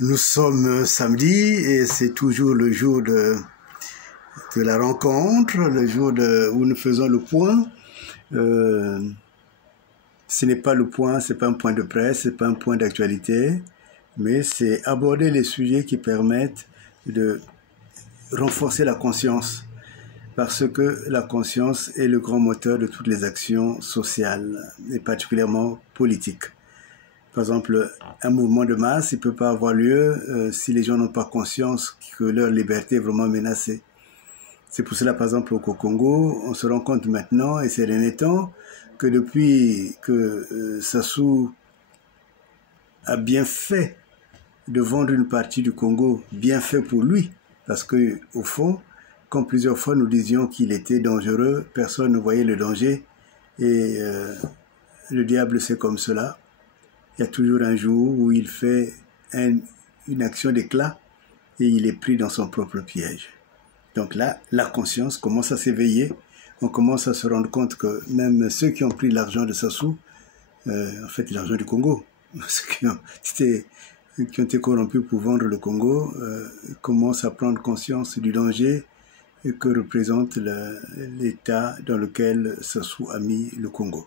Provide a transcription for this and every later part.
Nous sommes samedi et c'est toujours le jour de la rencontre, le jour où nous faisons le point. Ce n'est pas le point, c'est pas un point de presse, c'est pas un point d'actualité, mais c'est aborder les sujets qui permettent de renforcer la conscience, parce que la conscience est le grand moteur de toutes les actions sociales et particulièrement politiques. Par exemple, un mouvement de masse, il ne peut pas avoir lieu si les gens n'ont pas conscience que leur liberté est vraiment menacée. C'est pour cela, par exemple, au Congo, on se rend compte maintenant, et ces derniers temps, que depuis que Sassou a bien fait de vendre une partie du Congo, bien fait pour lui, parce que au fond, quand plusieurs fois nous disions qu'il était dangereux, personne ne voyait le danger, et le diable c'est comme cela. Il y a toujours un jour où il fait une action d'éclat et il est pris dans son propre piège. Donc là, la conscience commence à s'éveiller. On commence à se rendre compte que même ceux qui ont pris l'argent de Sassou, en fait l'argent du Congo, ceux qui ont été corrompus pour vendre le Congo, commencent à prendre conscience du danger que représente l'état dans lequel Sassou a mis le Congo.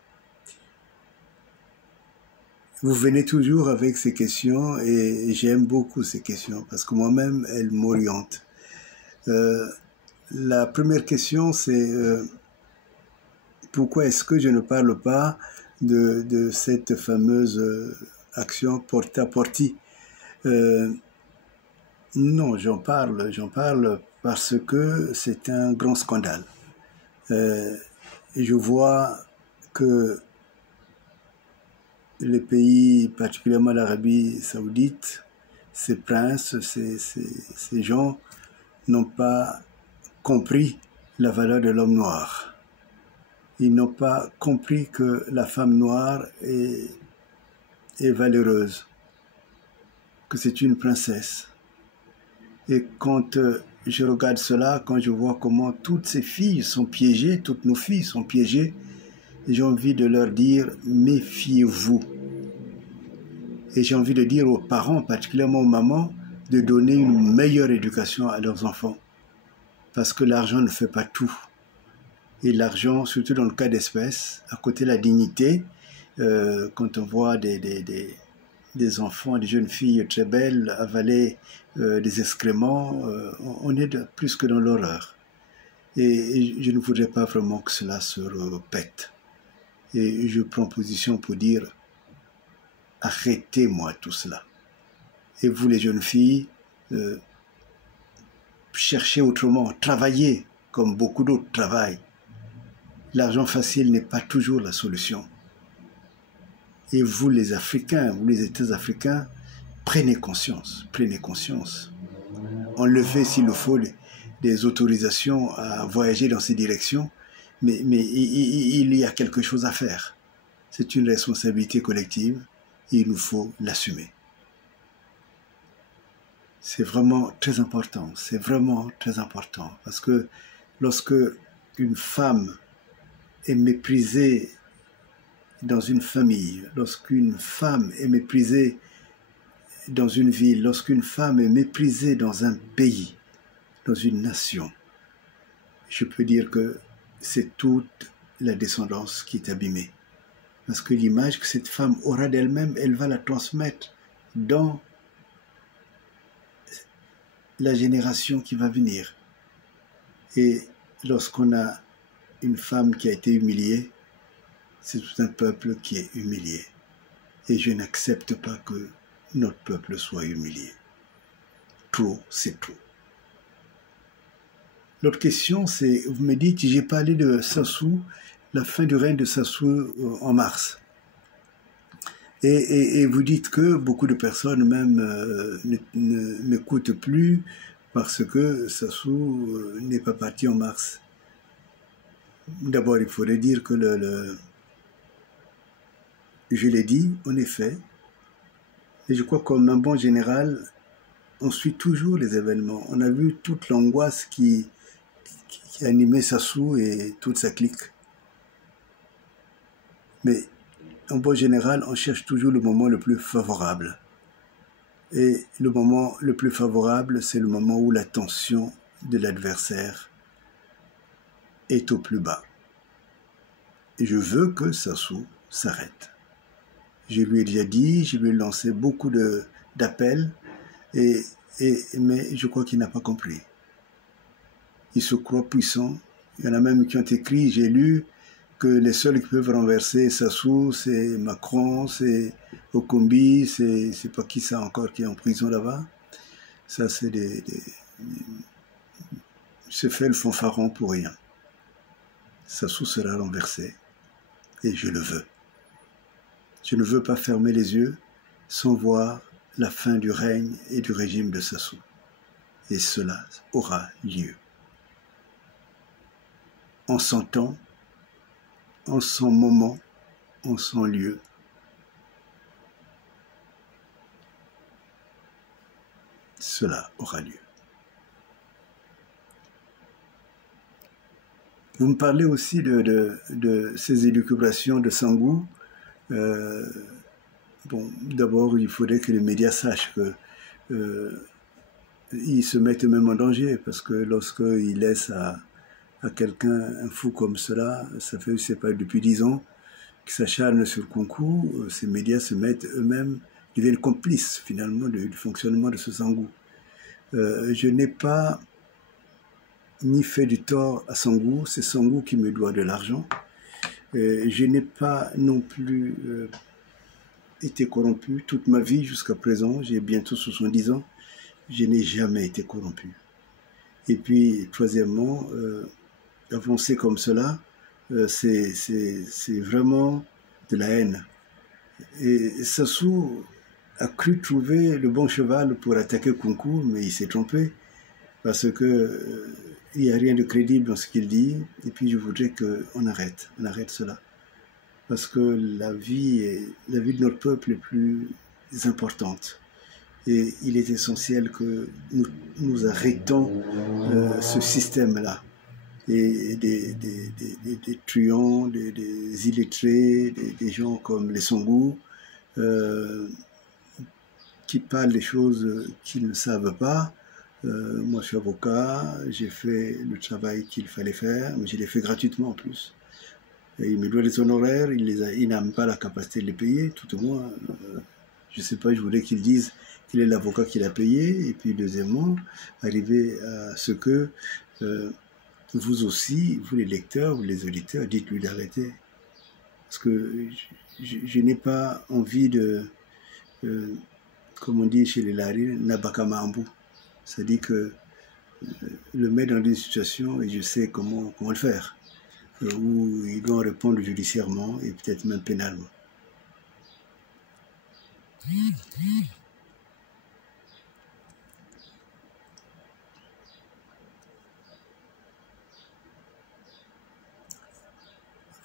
Vous venez toujours avec ces questions et j'aime beaucoup ces questions parce que moi-même, elles m'orientent. La première question, c'est pourquoi est-ce que je ne parle pas de cette fameuse action porta-porti? Non, j'en parle parce que c'est un grand scandale. Je vois que les pays, particulièrement l'Arabie saoudite, ces princes, ces gens n'ont pas compris la valeur de l'homme noir. Ils n'ont pas compris que la femme noire est valeureuse, que c'est une princesse. Et quand je regarde cela, quand je vois comment toutes ces filles sont piégées, toutes nos filles sont piégées, j'ai envie de leur dire, méfiez-vous. Et j'ai envie de dire aux parents, particulièrement aux mamans, de donner une meilleure éducation à leurs enfants. Parce que l'argent ne fait pas tout. Et l'argent, surtout dans le cas d'espèces, à côté de la dignité, quand on voit des enfants, des jeunes filles très belles avaler des excréments, on est plus que dans l'horreur. Et je ne voudrais pas vraiment que cela se répète. Et je prends position pour dire, arrêtez-moi tout cela. Et vous les jeunes filles, cherchez autrement, travaillez comme beaucoup d'autres travaillent. L'argent facile n'est pas toujours la solution. Et vous les Africains, vous les États africains, prenez conscience. Enlevez s'il le faut des autorisations à voyager dans ces directions, mais il y a quelque chose à faire. C'est une responsabilité collective et il nous faut l'assumer. C'est vraiment très important, parce que lorsque une femme est méprisée dans une famille, lorsqu'une femme est méprisée dans une ville, lorsqu'une femme est méprisée dans un pays, dans une nation, je peux dire que c'est toute la descendance qui est abîmée. Parce que l'image que cette femme aura d'elle-même, elle va la transmettre dans la génération qui va venir. Et lorsqu'on a une femme qui a été humiliée, c'est tout un peuple qui est humilié. Et je n'accepte pas que notre peuple soit humilié. Trop, c'est trop. L'autre question, c'est, vous me dites, j'ai parlé de Sassou, la fin du règne de Sassou en mars. Et vous dites que beaucoup de personnes même ne m'écoutent plus parce que Sassou n'est pas parti en mars. D'abord, il faudrait dire que je l'ai dit, en effet, et je crois que comme un bon général, on suit toujours les événements. On a vu toute l'angoisse qui animait Sassou et toute sa clique. Mais en bon général, on cherche toujours le moment le plus favorable. Et le moment le plus favorable, c'est le moment où la tension de l'adversaire est au plus bas. Et je veux que Sassou s'arrête. Je lui ai déjà dit, je lui ai lancé beaucoup d'appels, mais je crois qu'il n'a pas compris. Il se croit puissant. Il y en a même qui ont écrit, j'ai lu, que les seuls qui peuvent renverser Sassou, c'est Macron, c'est Okombi, c'est pas qui ça encore qui est en prison là-bas. Ça, c'est se fait le fanfaron pour rien. Sassou sera renversé. Et je le veux. Je ne veux pas fermer les yeux sans voir la fin du règne et du régime de Sassou. Et cela aura lieu. En son temps, en son moment, en son lieu. Cela aura lieu. Vous me parlez aussi de ces élucubrations de Sangou. Bon, d'abord, il faudrait que les médias sachent que ils se mettent eux-mêmes en danger, parce que lorsqu'ils laissent à quelqu'un, un fou comme cela, ça fait, je sais pas, depuis 10 ans, qui s'acharne sur le concours, ces médias se mettent eux-mêmes, deviennent complices finalement du fonctionnement de ce Sangou. Je n'ai pas ni fait du tort à Sangou, c'est Sangou qui me doit de l'argent. Je n'ai pas non plus été corrompu toute ma vie jusqu'à présent, j'ai bientôt 70 ans, je n'ai jamais été corrompu. Et puis, troisièmement, avancer comme cela, c'est vraiment de la haine. Et Sassou a cru trouver le bon cheval pour attaquer Kunku, mais il s'est trompé, parce que il n'y a rien de crédible dans ce qu'il dit, et puis je voudrais qu'on arrête cela. Parce que la vie de notre peuple est plus importante. Et il est essentiel que nous arrêtons ce système-là. Et des truands, des illettrés, des gens comme les Songou, qui parlent des choses qu'ils ne savent pas. Moi, je suis avocat, j'ai fait le travail qu'il fallait faire, mais je l'ai fait gratuitement en plus. Et il me doit des honoraires, il n'a même pas la capacité de les payer, tout au moins. Je ne sais pas, je voudrais qu'il dise qu'il est l'avocat qui l'a payé. Et puis, deuxièmement, arriver à ce que vous aussi, vous les lecteurs, vous les auditeurs, dites-lui d'arrêter. Parce que je n'ai pas envie de, comme on dit chez les Lari, Nabakamambu. C'est-à-dire que le mettre dans une situation et je sais comment le faire. Où il doit répondre judiciairement et peut-être même pénalement.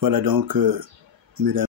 Voilà donc, mesdames.